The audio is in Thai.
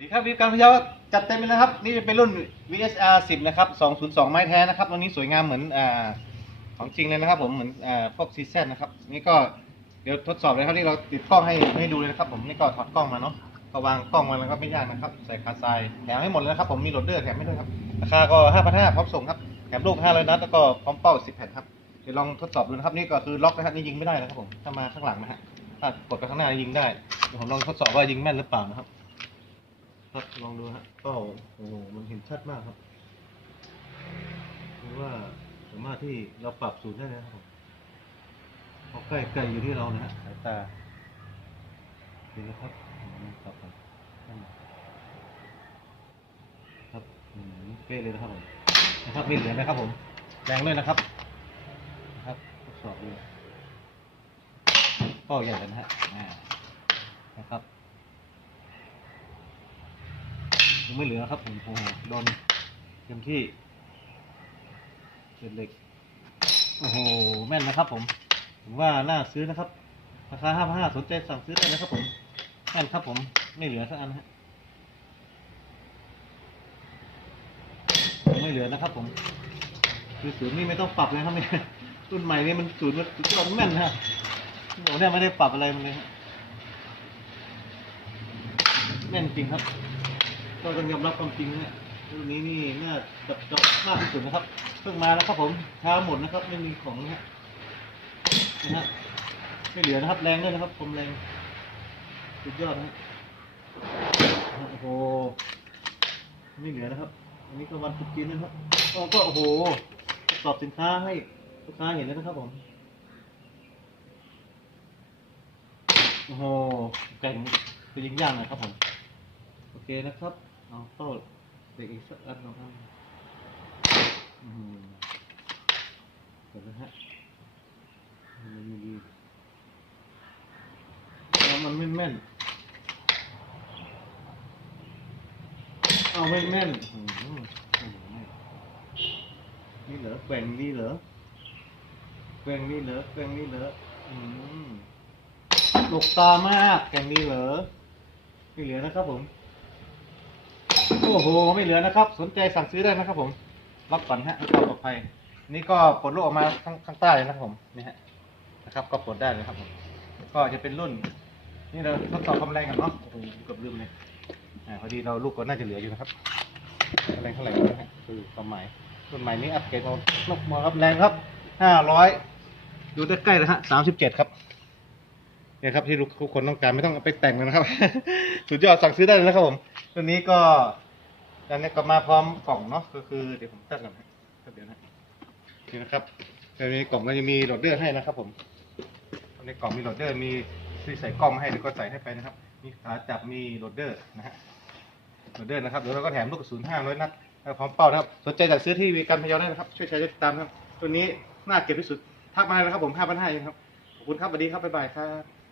ดีครับวิวการพยาจัดเต็มเลยนะครับ นี่เป็นรุ่น VSR 10 นะครับ 202 ไม้แท้นะครับตัวนี้สวยงามเหมือนอของจริงเลยนะครับผมเหมือนอพวกซีแซนนะครับ นี่ก็เดี๋ยวทดสอบเลยครับนี่เราติดกล้องให้ให้ดูเลยนะครับผมนี่ก็ถอดกล้องมาเนาะก็วางกล้องมาแล้วก็ไม่ยากนะครับ ใส่คาทรายแถมให้หมดเลยนะครับผมมีโหลดเดอร์แถมให้ด้วยครับราคาก็5,500พร้อมส่งครับแถมลูก500นัดแล้วก็พร้อมเป้า 10 แผ่นครับเดี๋ยวลองทดสอบดูนะครับนี่ก็คือล็อกนะครับนี่ยิงไม่ได้นะครับผมถ้ามาข้างหลังนะฮะถ้ากดไปข้างหน้ายิงได้เดี๋ยวผมลองทดสอบว่ายิงแม่นหรือเปล่านะครับ ครับลองดูฮะก็โอ้โหมันเห็นชัดมากครับคือว่าสามารถที่เราปรับศูนย์ได้เลยนะครับผมพอใกล้ใกล้อยู่ที่เรานะฮะสายตาดูนะครับอืมครับผมครับอืมเป๊ะเลยนะครับผมนะครับไม่เหลือนะครับผมแรงด้วยนะครับนะครับทดสอบดูก็ใหญ่กันนะฮะอ่านะครับ ยังไม่เหลือครับผมโอ้โหโดนเต็มที่เศษเหล็กโอ้โหแม่นนะครับ ผมผมว่าน่าซื้อนะครับราคาห้าพันห้าสนใจสั่งซื้อได้นะครับ ผมแม่นครับ ผมไม่เหลือสักอันฮะไม่เหลือนะครับ ผม คือศูนย์นี่ไม่ต้องปรับเลยครับเนี่ยรุ่นใหม่นี่มันศูนย์มันสุดแม่นฮะผมเนี่ยไม่ได้ปรับอะไรมันเลยฮะแม่นจริงครับ ก็ต้องยอมรับความจริงนะรุ่นนี้นี่น่าจับจอบมากที่สุดนะครับ เพิ่งมาแล้วครับผมเช้าหมดนะครับ ไม่มีของนะฮะนะฮะไม่เหลือนะครับ แรงด้วยนะครับผมแรงสุดยอดนะฮะโอ้โหไม่เหลือนะครับ อันนี้ก็วันตรุษจีนนะครับก็ก็โอ้โหสอบสินค้าให้ลูกค้าเห็นแล้วนะครับผมโอ้โหแก่งคือยิงย่างนะครับผม โอเคนะครับ เอาเข้าเด็กอีกสักอันนะครับอืมเดี๋ยวนะฮะมันไมีดีแล้วมันไม่แม่น เอาไม่แม่นอืมนี่เหรอแกว่งนี่เหรอแกว่งนี่เหรอแกว่งนี่เหรออืมหลกตามากแกว่งนี่เหรอไม่เหลือนะครับผม โอ้โห ไม่เหลือนะครับ สนใจสั่งซื้อได้นะครับผมรับก่อนฮะความปลอดภัย นี่ก็ปลดลูกออกมาข้างข้างใต้เลยนะครับผมนี่ฮะนะครับ ก็ปลดได้เลยครับผมก็จะเป็นรุ่น นี่เราทดสอบความแรงกันเนาะโอ้โหเกือบลืมเลยอ่าพอดีเราลูกก็น่าจะเหลืออยู่นะครับแรงเท่าไหร่นะฮะคือความหมายรุ่นใหม่นี้อัปเกรดมาลูกมาครับแรงครับห้าร้อยดูใกล้ๆเลยฮะสามสิบเจ็ดครับเนี่ยครับที่ทุกคนต้องการไม่ต้องไปแต่งเลยนะครับ สุดยอดสั่งซื้อได้เลยนะครับผม ตัวนี้ก็อันนี้ก็มาพร้อมกล่องเนาะก็คือเดี๋ยวผมตั้งก่อนนะครับเดี๋ยวนะนี่นะครับในกล่องก็จะมีโหลดเดอร์ให้นะครับ ผมในกล่องมีโหลดเดอร์มีที่ใส่กล้องมาให้เดี๋ยวก็ใส่ให้ไปนะครับ มีขาจับมีโหลดเดอร์นะฮะโหลดเดอร์นะครับเดี๋ยวเราก็แถมลูกกระสุนห้าร้อยนัดพร้อมเป้านะครับสนใจสั่งซื้อที่วีการพยาได้นะครับ ช่วยใช้ติดตามครับ ตัวนี้น่าเก็บที่สุดทักมาเลยนะครับผมห้าพันห้าเองครับขอบคุณครับสวัสดีครับบ๊ายบายครับ